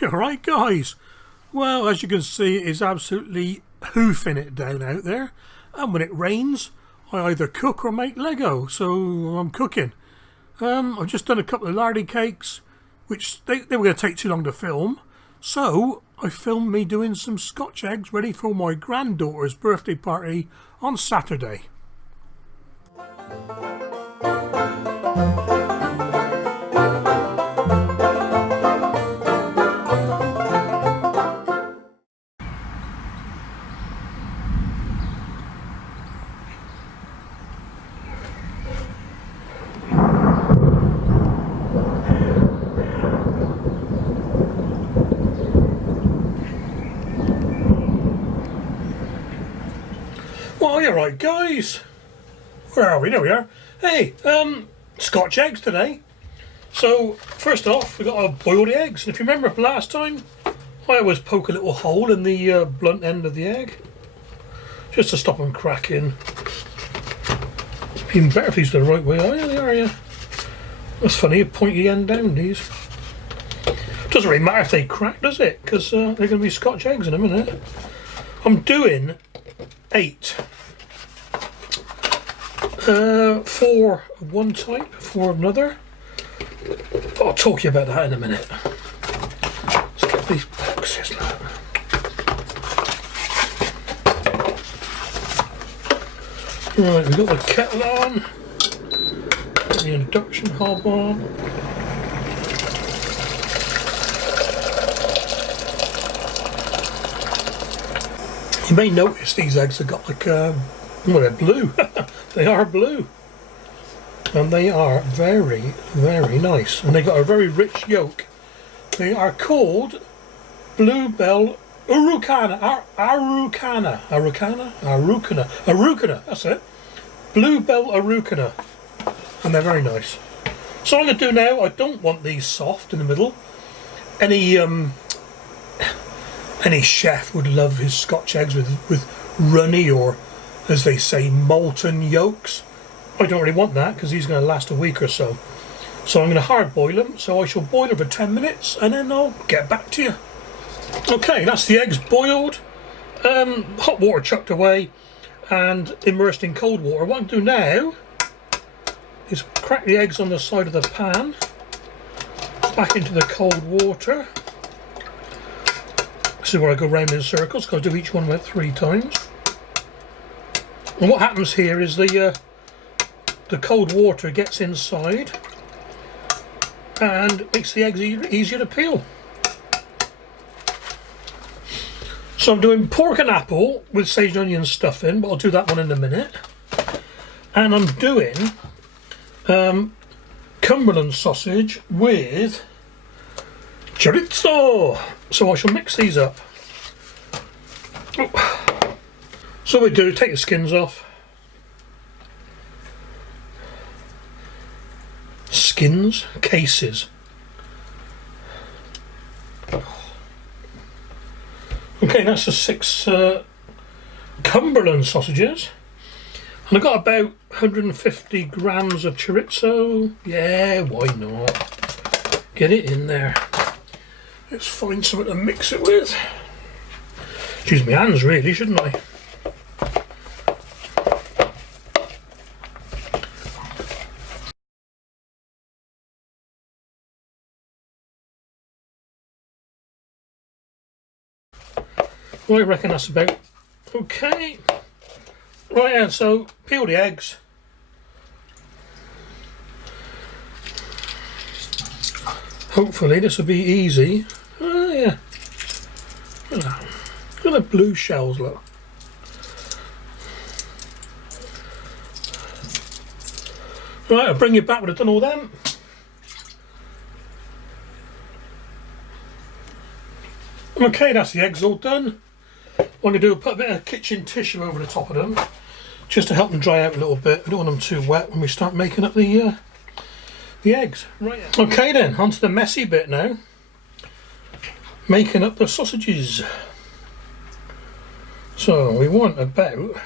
Alright guys, well as you can see it is absolutely hoofing it down out there, and when it rains I either cook or make Lego, so I'm cooking. I've just done a couple of Lardy cakes which they were going to take too long to film, so I filmed me doing some Scotch eggs ready for my granddaughter's birthday party on Saturday. Well, you're right, guys. Where are we? There we are. Hey, Scotch eggs today. So, first off, we got to boil the eggs. And if you remember last time, I always poke a little hole in the blunt end of the egg, just to stop them cracking. Even better if these are the right way. Oh, yeah, they are, yeah. That's funny, a pointy end down, these. Doesn't really matter if they crack, does it? Because they're going to be Scotch eggs in a minute. I'm doing 8. 4 of one type, 4 of another. But I'll talk to you about that in a minute. Let's get these boxes. Right, we've got the kettle on. Got the induction hob on. You may notice these eggs have got like well, they're blue. They are blue, and they are very, very nice, and they got a very rich yolk. They are called Bluebell Araucana. That's it. Bluebell Araucana, and they're very nice. So I'm going to do now. I don't want these soft in the middle. Any chef would love his Scotch eggs with runny, or as they say, molten yolks. I don't really want that because these are going to last a week or so. So I'm going to hard boil them. So I shall boil them for 10 minutes and then I'll get back to you. Okay, that's the eggs boiled. Hot water chucked away and immersed in cold water. What I'm going to do now is crack the eggs on the side of the pan, back into the cold water. This is where I go round in circles, because I do each one about 3 times. And what happens here is the cold water gets inside and makes the eggs easier to peel. So I'm doing pork and apple with sage and onion stuffing, but I'll do that one in a minute. And I'm doing Cumberland sausage with chorizo. So I shall mix these up. So what we do, take the skins off. Skins, cases. Okay, that's the 6 Cumberland sausages. And I've got about 150 grams of chorizo. Yeah, why not? Get it in there. Let's find something to mix it with. Use my hands really, shouldn't I? Well, I reckon that's about okay. Right, and so peel the eggs. Hopefully this will be easy. Oh yeah. Look at the blue shells, look. Right, I'll bring you back when I've done all them. Okay, that's the eggs all done. What I'm going to do is put a bit of kitchen tissue over the top of them, just to help them dry out a little bit. I don't want them too wet when we start making up the eggs. Right. Okay then, onto the messy bit now. Making up the sausages. So we want about...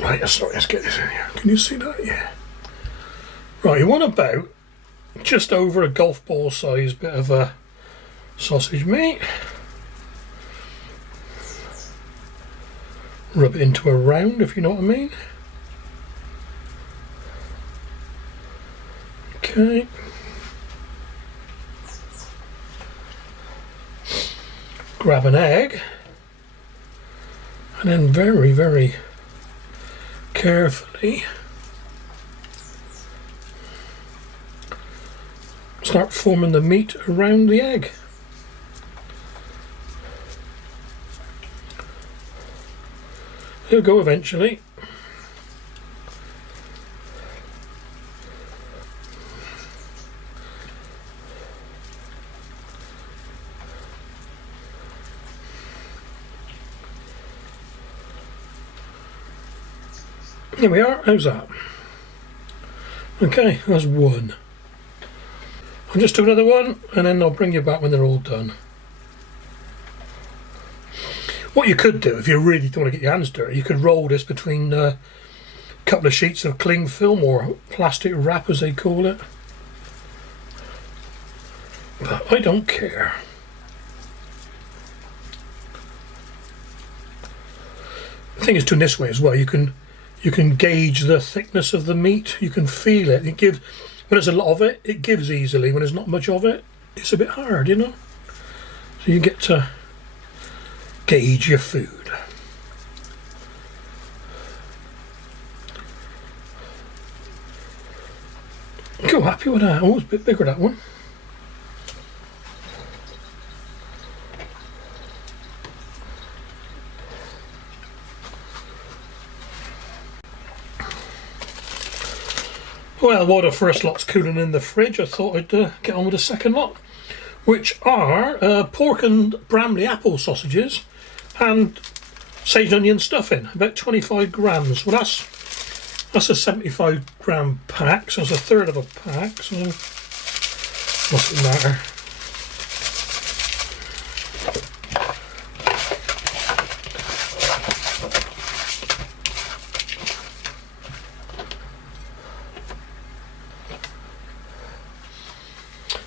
Right, sorry, let's get this in here. Can you see that? Yeah. Right, you want about just over a golf ball size bit of sausage meat. Rub it into a round, if you know what I mean. Okay. Grab an egg, and then very, very carefully start forming the meat around the egg. It'll go eventually. There we are, how's that? Okay, that's one. I'll just do another one and then I'll bring you back when they're all done. What you could do, if you really don't want to get your hands dirty, you could roll this between a couple of sheets of cling film or plastic wrap as they call it. But I don't care. The thing is, doing this way as well, you can gauge the thickness of the meat. You can feel it. It gives, when there's a lot of it, it gives easily. When there's not much of it, it's a bit hard, you know. So you get to gauge your food. Go happy with that. Oh, it's a bit bigger, that one. Well, while the first lot's cooling in the fridge, I thought I'd get on with the second lot, which are pork and Bramley apple sausages and sage and onion stuffing, about 25 grams. Well, that's a 75 gram pack, so it's a third of a pack, so what's it matter?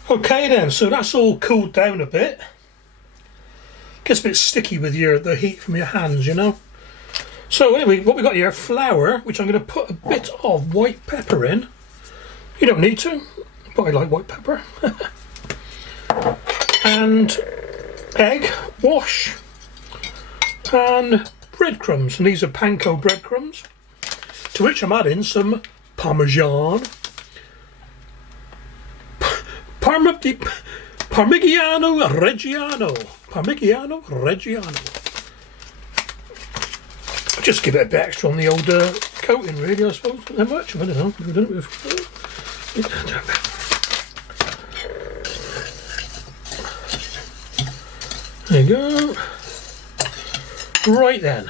Okay then, so that's all cooled down a bit. Gets a bit sticky with the heat from your hands, you know. So anyway, what we got here, flour, which I'm going to put a bit of white pepper in. You don't need to, but I like white pepper. And egg wash and breadcrumbs, and these are panko breadcrumbs, to which I'm adding some Parmesan. Parmigiano Reggiano. Just give it a bit extra on the old coating, really, I suppose. Not that much, I don't know. We've done it before. There you go. Right then.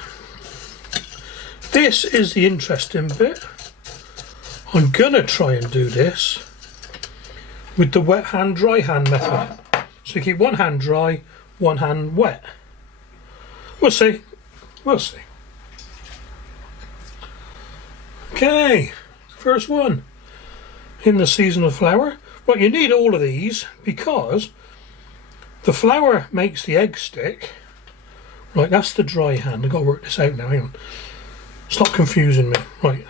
This is the interesting bit. I'm gonna try and do this with the wet hand, dry hand method. So you keep one hand dry, one hand wet. We'll see. We'll see. Okay, first one in the season of flour. Well, you need all of these because the flour makes the egg stick. Right, that's the dry hand. I've got to work this out now. Hang on. Stop confusing me. Right,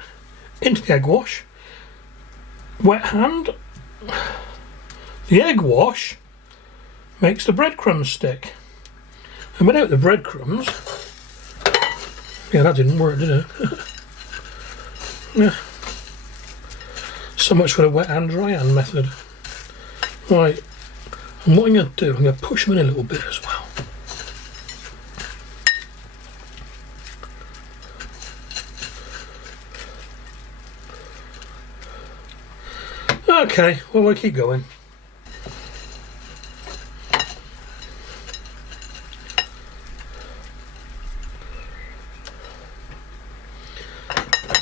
into the egg wash. Wet hand. The egg wash makes the breadcrumbs stick. And without the breadcrumbs, yeah, that didn't work, did it? Yeah. So much for the wet and dry hand method. Right, and what I'm going to do, I'm going to push them in a little bit as well. Okay, well, we'll keep going.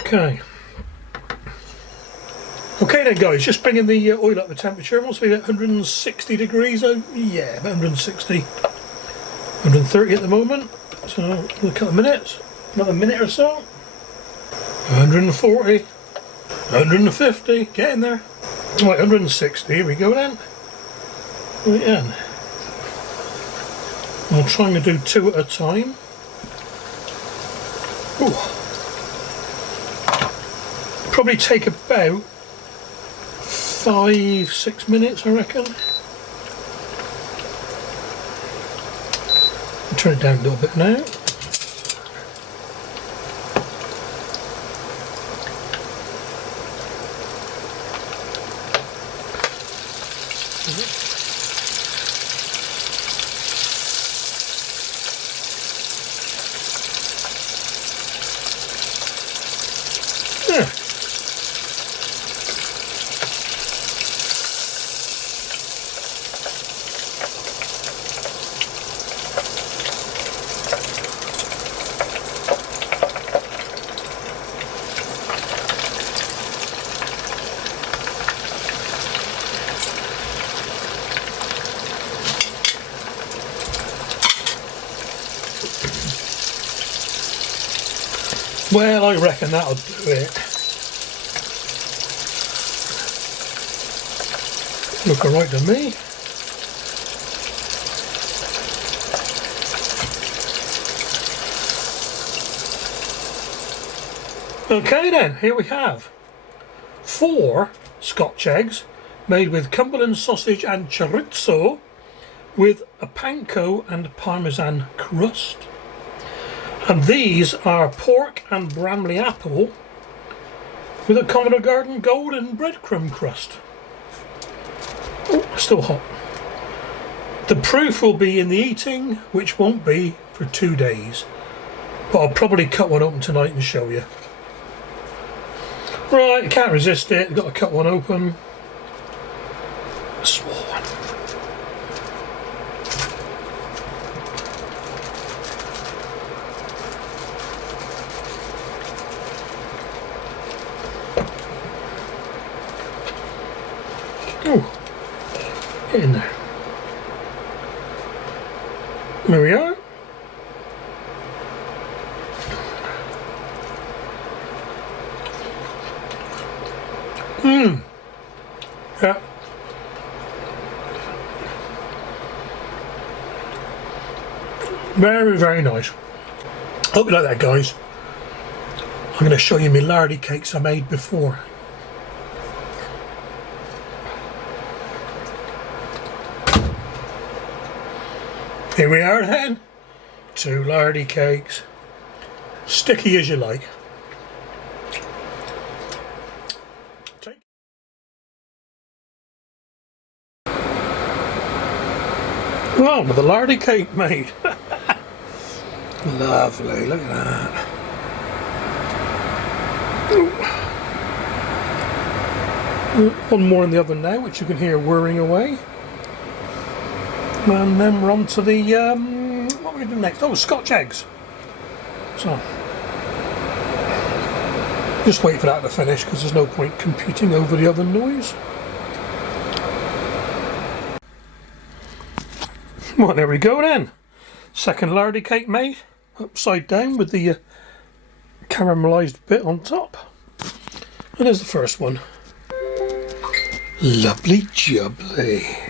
Okay. Okay then guys, just bringing the oil up to temperature. Must be at 160 degrees, yeah, about 160. 130 at the moment, so a couple of minutes, another minute or so. 140, 150, getting there. Right, 160, here we go then. Right then. I'm trying to do 2 at a time. Ooh. Probably take about 5-6 minutes, I reckon. I'll turn it down a little bit now. Yeah. Well, I reckon that'll do it. Look alright to me. Okay then, here we have 4 Scotch eggs made with Cumberland sausage and chorizo with a panko and parmesan crust. And these are pork and Bramley apple with a Commodore Garden golden breadcrumb crust. Oh, still hot. The proof will be in the eating, which won't be for 2 days. But I'll probably cut one open tonight and show you. Right, can't resist it. Got to cut one open. A small one. Oh, get in there. There we are. Yeah. Very, very nice. Hope you like that, guys. I'm going to show you my Lardy cakes I made before. Here we are then. 2 Lardy cakes. Sticky as you like. Oh, another Lardy cake made. Lovely, look at that. Ooh. One more in the oven now, which you can hear whirring away. And then we're on to the, what are we doing next? Oh, Scotch eggs. So, just wait for that to finish because there's no point computing over the oven noise. Well, there we go then. Second Lardy cake made, upside down with the caramelised bit on top. And there's the first one. Lovely jubbly.